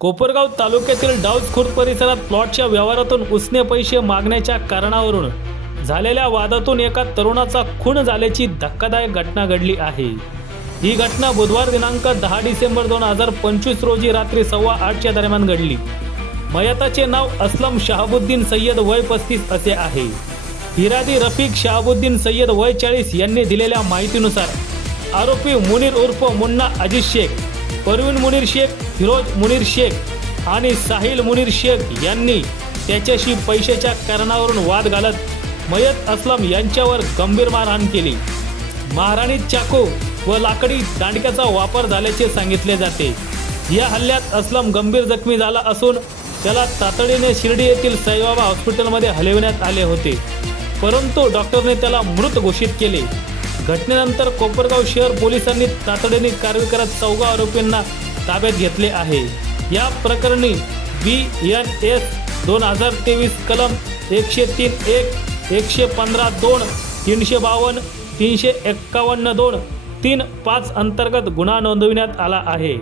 कोपरगाव तालुक्यातील डाऊज खुर्द परिसरात प्लॉटच्या व्यवहारातून उसने पैसे मागण्याच्या कारणावरून झालेल्या वादातून एका तरुणाचा खून झाल्याची धक्कादायक घटना घडली आहे. ही घटना बुधवार दिनांक दहा डिसेंबर दोन हजार पंचवीस रोजी रात्री सव्वा आठच्या दरम्यान घडली. मयताचे नाव असलम शहाबुद्दीन सय्यद वय पस्तीस असे आहे. हिरादी रफीक शहाबुद्दीन सय्यद वय चाळीस यांनी दिलेल्या माहितीनुसार आरोपी मुनीर उर्फ मुन्ना अजित शेख परवीन मुनीर शेख फिरोज मुनीर शेख आणि साहिल मुनीर शेख यांनी त्याच्याशी पैशाच्या कारणावरून वाद घालत मयत असलम यांच्यावर गंभीर मारहाण केली. महाराणीत चाकू व लाकडी दांडक्याचा वापर झाल्याचे सांगितले जाते. या हल्ल्यात असलम गंभीर जखमी झाला असून त्याला तातडीने शिर्डी येथील साईबाबा हॉस्पिटलमध्ये हलविण्यात आले होते. परंतु डॉक्टरने त्याला मृत घोषित केले. घटनेनंतर कोपरगाव शहर पोलिसांनी तातडीने कारवाई करत चौघा आरोपींना ताब्यात घेतले आहे. या प्रकरणी बी एन एस दोन हजार तेवीस कलम एकशे तीन एक एकशे पंधरा दोन तीनशे बावन्न तीनशे एक्कावन्न दोन तीन पाच अंतर्गत गुन्हा नोंदविण्यात आला आहे.